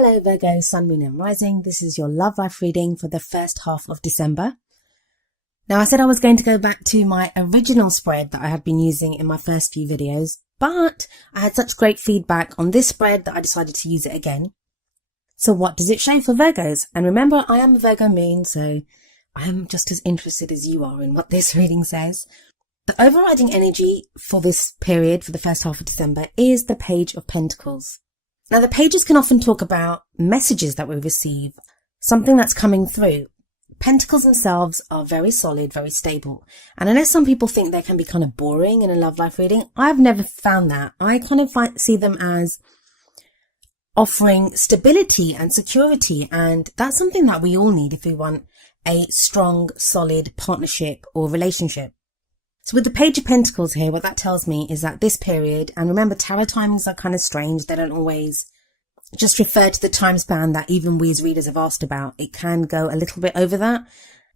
Hello Virgo, Sun, Moon and Rising. This is your love life reading for the first half of December. Now I said I was going to go back to my original spread that I had been using in my first few videos, but I had such great feedback on this spread that I decided to use it again. So what does it show for Virgos? And remember, I am a Virgo moon, so I am just as interested as you are in what this reading says. The overriding energy for this period, for the first half of December, is the Page of Pentacles. Now, the pages can often talk about messages that we receive, something that's coming through. Pentacles themselves are very solid, very stable. And unless some people think they can be kind of boring in a love life reading, I've never found that. I kind of see them as offering stability and security. And that's something that we all need if we want a strong, solid partnership or relationship. So with the Page of Pentacles here, what that tells me is that this period, and remember tarot timings are kind of strange, they don't always just refer to the time span that even we as readers have asked about. It can go a little bit over that,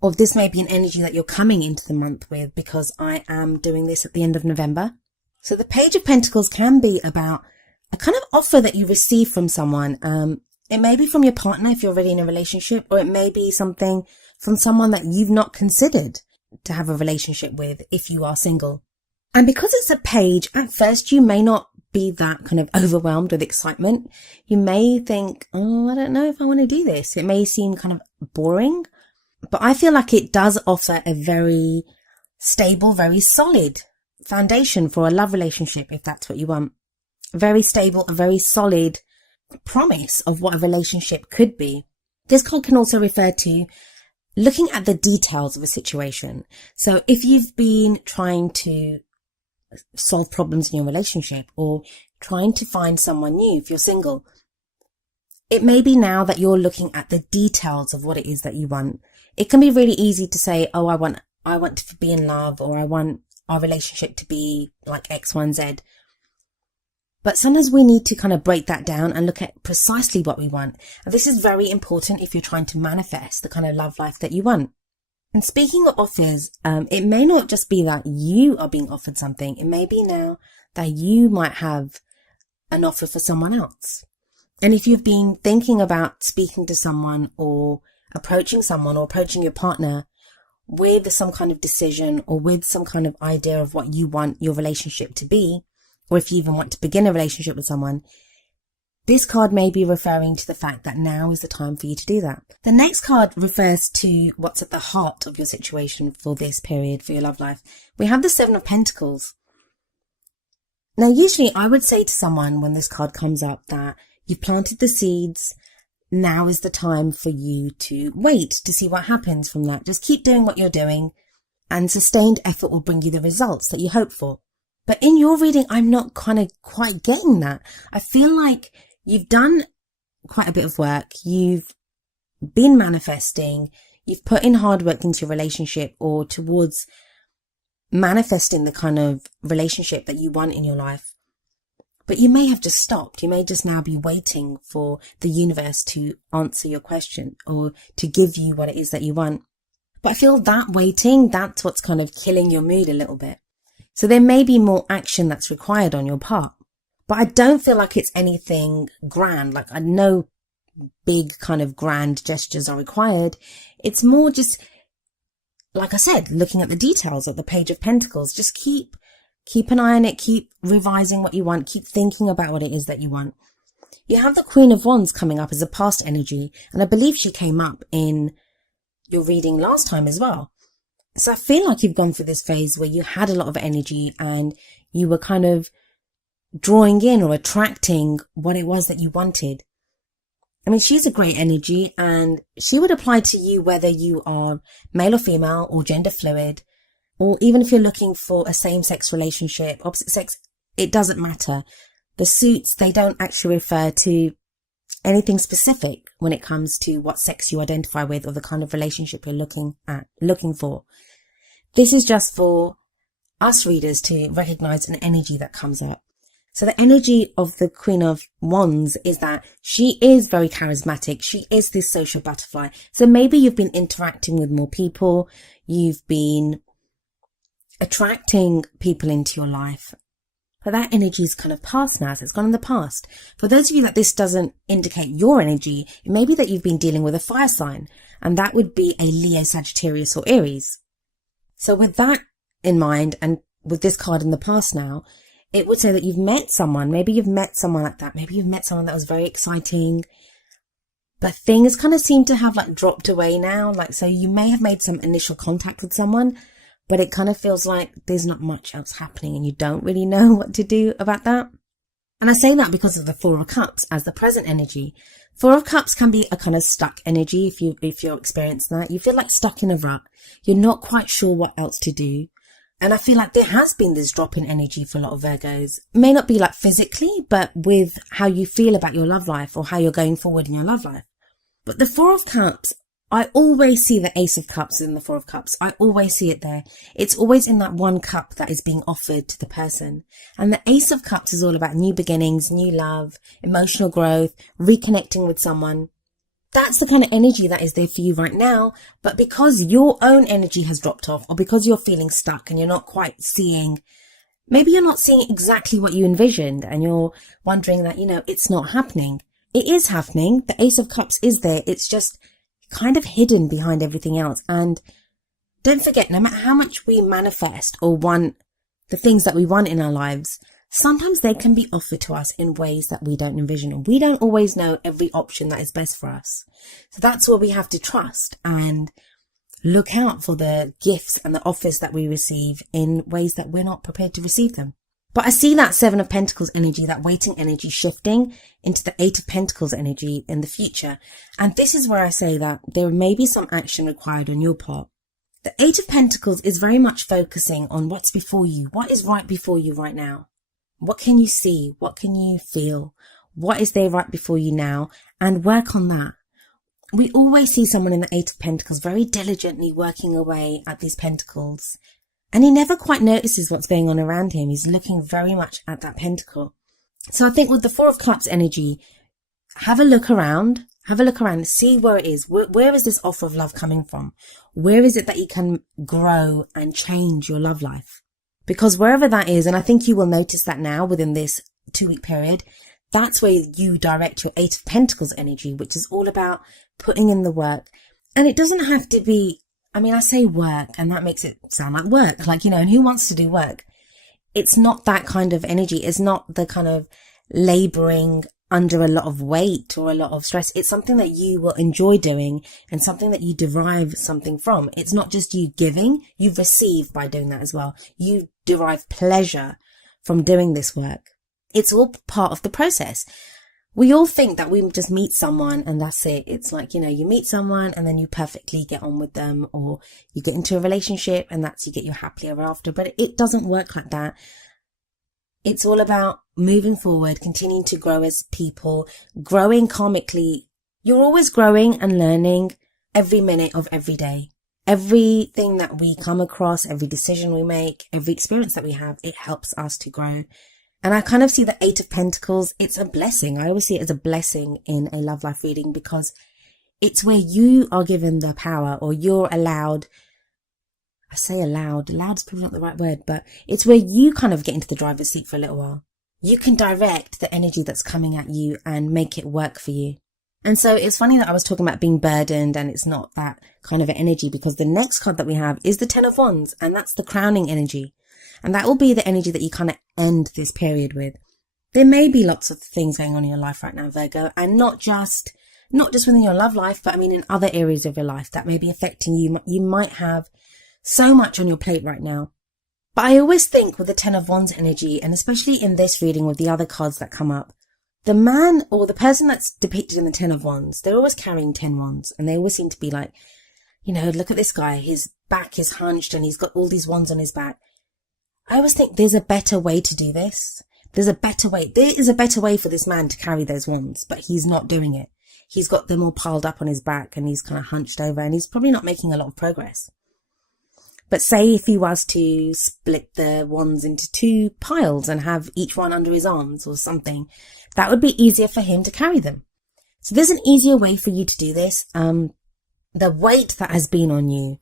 or this may be an energy that you're coming into the month with, because I am doing this at the end of November. So the Page of Pentacles can be about a kind of offer that you receive from someone. It may be from your partner if you're already in a relationship, or it may be something from someone that you've not considered to have a relationship with if you are single. And because it's a page, at first you may not be that kind of overwhelmed with excitement. You may think, oh, I don't know if I want to do this. It may seem kind of boring, but I feel like it does offer a very stable, very solid foundation for a love relationship if that's what you want. Very stable, a very solid promise of what a relationship could be. This card can also refer to looking at the details of a situation. So if you've been trying to solve problems in your relationship or trying to find someone new if you're single, it may be now that you're looking at the details of what it is that you want. It can be really easy to say, oh, I want to be in love, or I want our relationship to be like X, Y, and Z. But sometimes we need to kind of break that down and look at precisely what we want. And this is very important if you're trying to manifest the kind of love life that you want. And speaking of offers, it may not just be that you are being offered something. It may be now that you might have an offer for someone else. And if you've been thinking about speaking to someone or approaching your partner with some kind of decision or with some kind of idea of what you want your relationship to be, or if you even want to begin a relationship with someone, this card may be referring to the fact that now is the time for you to do that. The next card refers to what's at the heart of your situation for this period, for your love life. We have the Seven of Pentacles. Now, usually I would say to someone when this card comes up that you've planted the seeds. Now is the time for you to wait to see what happens from that. Just keep doing what you're doing, and sustained effort will bring you the results that you hope for. But in your reading, I'm not quite getting that. I feel like you've done quite a bit of work. You've been manifesting. You've put in hard work into your relationship or towards manifesting the kind of relationship that you want in your life. But you may have just stopped. You may just now be waiting for the universe to answer your question or to give you what it is that you want. But I feel that waiting, that's what's kind of killing your mood a little bit. So there may be more action that's required on your part, but I don't feel like it's anything grand. Like I know big kind of grand gestures are required. It's more just, like I said, looking at the details of the Page of Pentacles. Just keep an eye on it. Keep revising what you want. Keep thinking about what it is that you want. You have the Queen of Wands coming up as a past energy, and I believe she came up in your reading last time as well. So I feel like you've gone through this phase where you had a lot of energy and you were kind of drawing in or attracting what it was that you wanted. I mean, she's a great energy and she would apply to you whether you are male or female or gender fluid, or even if you're looking for a same-sex relationship, opposite sex, it doesn't matter. The suits, they don't actually refer to anything specific when it comes to what sex you identify with or the kind of relationship you're looking for. This is just for us readers to recognize an energy that comes up. So the energy of the Queen of Wands is that she is very charismatic. She is this social butterfly. So maybe you've been interacting with more people. You've been attracting people into your life. But that energy is kind of past now, so it's gone in the past. For those of you that this doesn't indicate your energy, it may be that you've been dealing with a fire sign, and that would be a Leo, Sagittarius or Aries. So with that in mind, and with this card in the past now, it would say that you've met someone. Maybe you've met someone like that. Maybe you've met someone that was very exciting, but things kind of seem to have like dropped away now. Like, so you may have made some initial contact with someone, but it kind of feels like there's not much else happening and you don't really know what to do about that. And I say that because of the Four of Cups as the present energy. Four of Cups can be a kind of stuck energy if you're experiencing that. You feel like stuck in a rut. You're not quite sure what else to do. And I feel like there has been this drop in energy for a lot of Virgos. It may not be like physically, but with how you feel about your love life or how you're going forward in your love life. But the Four of Cups, I always see the Ace of Cups in the Four of Cups. I always see it there. It's always in that one cup that is being offered to the person. And the Ace of Cups is all about new beginnings, new love, emotional growth, reconnecting with someone. That's the kind of energy that is there for you right now. But because your own energy has dropped off, or because you're feeling stuck and you're not quite seeing, maybe you're not seeing exactly what you envisioned and you're wondering that, it's not happening. It is happening. The Ace of Cups is there. It's just kind of hidden behind everything else. And don't forget, no matter how much we manifest or want the things that we want in our lives, sometimes they can be offered to us in ways that we don't envision. And we don't always know every option that is best for us. So that's where we have to trust and look out for the gifts and the offers that we receive in ways that we're not prepared to receive them. But I see that Seven of Pentacles energy, that waiting energy, shifting into the Eight of Pentacles energy in the future. And this is where I say that there may be some action required on your part. The Eight of Pentacles is very much focusing on what's before you. What is right before you right now? What can you see? What can you feel? What is there right before you now? And work on that. We always see someone in the Eight of Pentacles very diligently working away at these pentacles. And he never quite notices what's going on around him. He's looking very much at that pentacle. So I think with the Four of Cups energy, have a look around, see where it is. Where is this offer of love coming from? Where is it that you can grow and change your love life? Because wherever that is, and I think you will notice that now within this 2-week period, that's where you direct your Eight of Pentacles energy, which is all about putting in the work. And it doesn't have to be, I say work, and that makes it sound like work. Like, and who wants to do work? It's not that kind of energy. It's not the kind of laboring under a lot of weight or a lot of stress. It's something that you will enjoy doing and something that you derive something from. It's not just you giving, you receive by doing that as well. You derive pleasure from doing this work. It's all part of the process. We all think that we just meet someone and that's it. It's like, you meet someone and then you perfectly get on with them, or you get into a relationship and that's you get your happily ever after. But it doesn't work like that. It's all about moving forward, continuing to grow as people, growing karmically. You're always growing and learning every minute of every day. Everything that we come across, every decision we make, every experience that we have, it helps us to grow. And I kind of see the Eight of Pentacles. It's a blessing. I always see it as a blessing in a love life reading because it's where you are given the power, or you're allowed. I say allowed is probably not the right word, but it's where you kind of get into the driver's seat for a little while. You can direct the energy that's coming at you and make it work for you. And so it's funny that I was talking about being burdened and it's not that kind of an energy, because the next card that we have is the Ten of Wands, and that's the crowning energy. And that will be the energy that you kind of end this period with. There may be lots of things going on in your life right now, Virgo, and not just within your love life, but in other areas of your life that may be affecting you. You might have so much on your plate right now. But I always think with the Ten of Wands energy, and especially in this reading with the other cards that come up, the man or the person that's depicted in the Ten of Wands, they're always carrying 10 wands, and they always seem to be like, look at this guy, his back is hunched and he's got all these wands on his back. I always think there's a better way to do this. There is a better way for this man to carry those wands, but he's not doing it. He's got them all piled up on his back and he's kind of hunched over and he's probably not making a lot of progress. But say if he was to split the wands into 2 piles and have each one under his arms or something, that would be easier for him to carry them. So there's an easier way for you to do this. The weight that has been on you,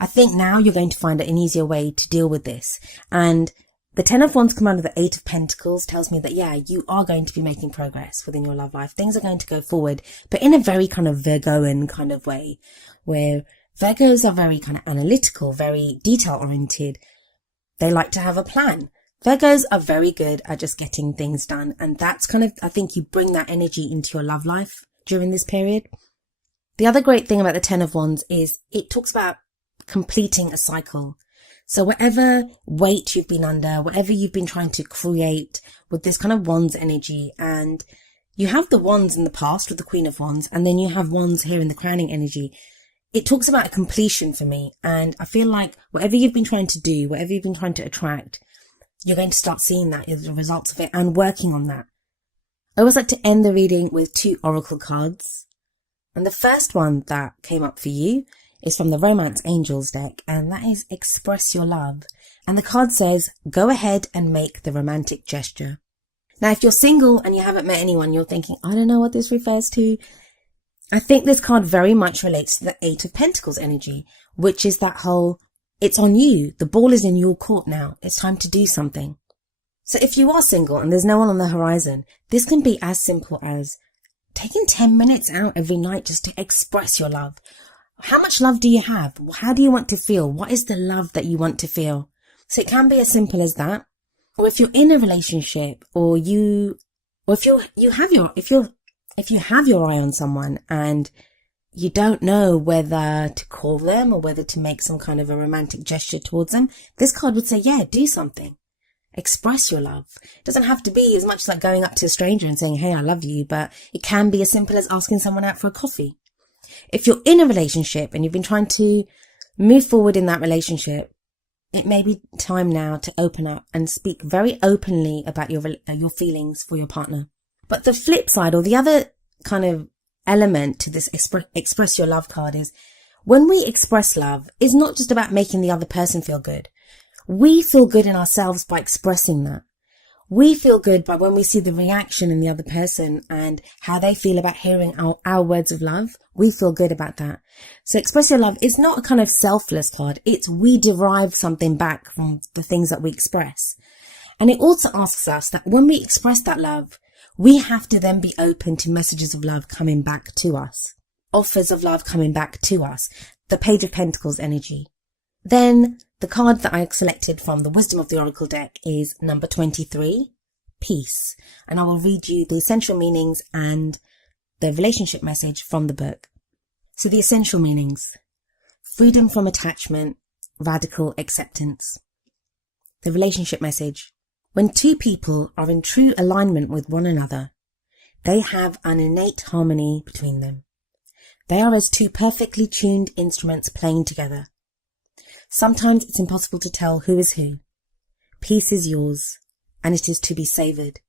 I think now you're going to find an easier way to deal with this. And The Ten of Wands come out of the Eight of Pentacles tells me that, yeah, you are going to be making progress within your love life. Things are going to go forward, but in a very kind of Virgoan kind of way, where Virgos are very kind of analytical, very detail oriented. They like to have a plan. Virgos are very good at just getting things done. And that's kind of, I think you bring that energy into your love life during this period. The other great thing about the Ten of Wands is it talks about completing a cycle. So whatever weight you've been under, whatever you've been trying to create with this kind of Wands energy, and you have the Wands in the past with the Queen of Wands, and then you have Wands here in the crowning energy. It talks about a completion for me. And I feel like whatever you've been trying to do, whatever you've been trying to attract, you're going to start seeing that as the results of it and working on that. I always like to end the reading with 2 oracle cards. And the first one that came up for you is from the Romance Angels deck, and that is Express Your Love. And the card says, go ahead and make the romantic gesture. Now, if you're single and you haven't met anyone, you're thinking, I don't know what this refers to. I think this card very much relates to the Eight of Pentacles energy, which is that whole, it's on you. The ball is in your court now. It's time to do something. So if you are single and there's no one on the horizon, this can be as simple as taking 10 minutes out every night just to express your love. How much love do you have? How do you want to feel? What is the love that you want to feel? So it can be as simple as that. Or if you're in a relationship, or if you have your eye on someone and you don't know whether to call them or whether to make some kind of a romantic gesture towards them, this card would say, yeah, do something. Express your love. It doesn't have to be as much like going up to a stranger and saying, hey, I love you, but it can be as simple as asking someone out for a coffee. If you're in a relationship and you've been trying to move forward in that relationship, it may be time now to open up and speak very openly about your feelings for your partner. But the flip side, or the other kind of element to this express your love card, is when we express love, it's not just about making the other person feel good. We feel good in ourselves by expressing that. We feel good by when we see the reaction in the other person and how they feel about hearing our words of love. We feel good about that. So express your love is not a kind of selfless card. It's we derive something back from the things that we express. And it also asks us that when we express that love, we have to then be open to messages of love coming back to us. Offers of love coming back to us. The Page of Pentacles energy. Then the card that I selected from the Wisdom of the Oracle deck is number 23, Peace. And I will read you the essential meanings and the relationship message from the book. So the essential meanings: freedom from attachment, radical acceptance. The relationship message: when two people are in true alignment with one another, they have an innate harmony between them. They are as two perfectly tuned instruments playing together. Sometimes it's impossible to tell who is who. Peace is yours, and it is to be savoured.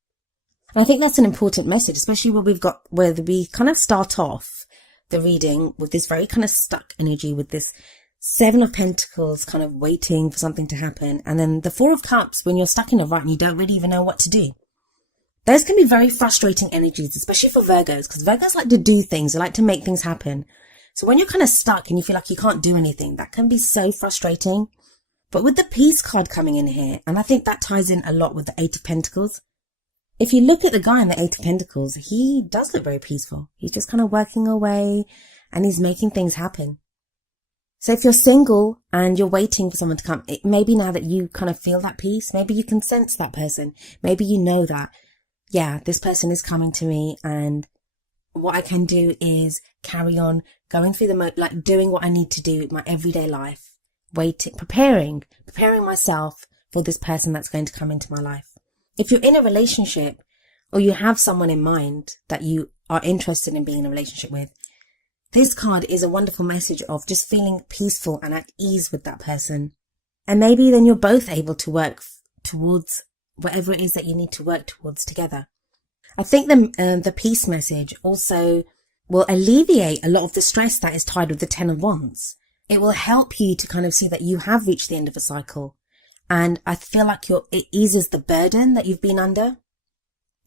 And I think that's an important message, especially where we kind of start off the reading with this very kind of stuck energy, with this Seven of Pentacles kind of waiting for something to happen. And then the Four of Cups, when you're stuck in a rut and you don't really even know what to do. Those can be very frustrating energies, especially for Virgos, because Virgos like to do things. They like to make things happen. So when you're kind of stuck and you feel like you can't do anything, that can be so frustrating. But with the Peace card coming in here, and I think that ties in a lot with the Eight of Pentacles. If you look at the guy in the Eight of Pentacles, he does look very peaceful. He's just kind of working away and he's making things happen. So if you're single and you're waiting for someone to come, it may be now that you kind of feel that peace. Maybe you can sense that person. Maybe you know that, yeah, this person is coming to me, and what I can do is carry on going through doing what I need to do in my everyday life, preparing myself for this person that's going to come into my life. If you're in a relationship or you have someone in mind that you are interested in being in a relationship with, this card is a wonderful message of just feeling peaceful and at ease with that person. And maybe then you're both able to work towards whatever it is that you need to work towards together. I think the peace message also will alleviate a lot of the stress that is tied with the Ten of Wands. It will help you to kind of see that you have reached the end of a cycle. And I feel like it eases the burden that you've been under.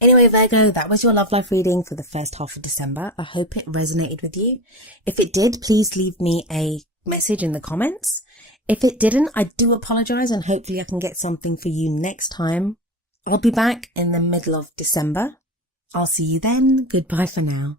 Anyway, Virgo, that was your love life reading for the first half of December. I hope it resonated with you. If it did, please leave me a message in the comments. If it didn't, I do apologise, and hopefully I can get something for you next time. I'll be back in the middle of December. I'll see you then. Goodbye for now.